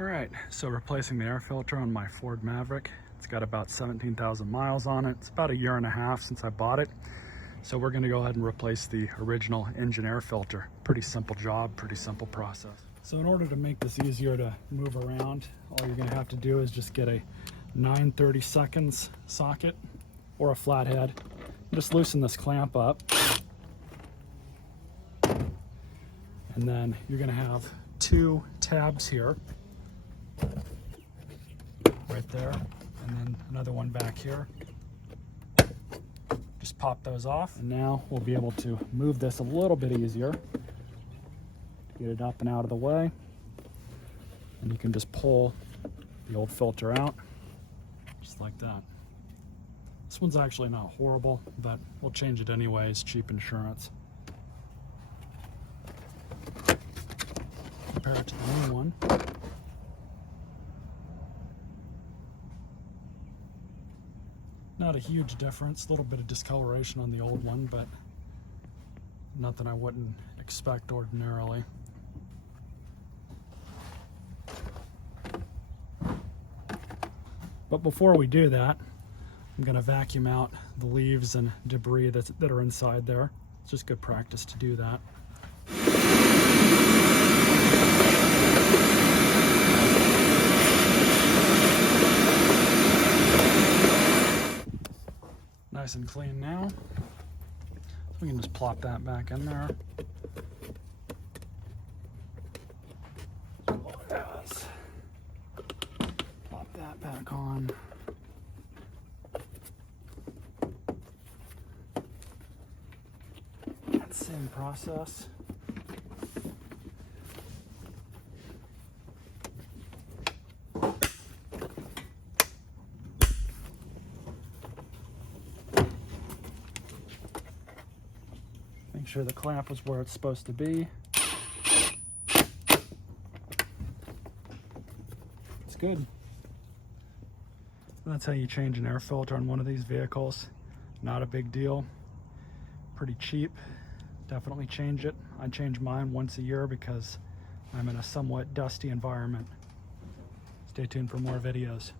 Alright, so replacing the air filter on my Ford Maverick. It's got about 17,000 miles on it. It's about a year and a half since I bought it. So we're going to go ahead and replace the original engine air filter. Pretty simple job, pretty simple process. So in order to make this easier to move around, all you're going to have to do is just get a 9/32 socket or a flathead. Just loosen this clamp up. And then you're going to have two tabs here. Right there, and then another one back here. Just pop those off, and now we'll be able to move this a little bit easier. Get it up and out of the way, and you can just pull the old filter out, just like that. This one's actually not horrible, but we'll change it anyway. It's cheap insurance. Compare it to the new one. Not a huge difference, a little bit of discoloration on the old one, but nothing I wouldn't expect ordinarily. But before we do that, I'm going to vacuum out the leaves and debris that are inside there. It's just good practice to do that. Nice and clean now. So we can just plop that back in there. Yes. Plop that back on. Same process. Make sure the clamp is where it's supposed to be. It's good. That's how you change an air filter on one of these vehicles. Not a big deal. Pretty cheap. Definitely change it. I change mine once a year because I'm in a somewhat dusty environment. Stay tuned for more videos.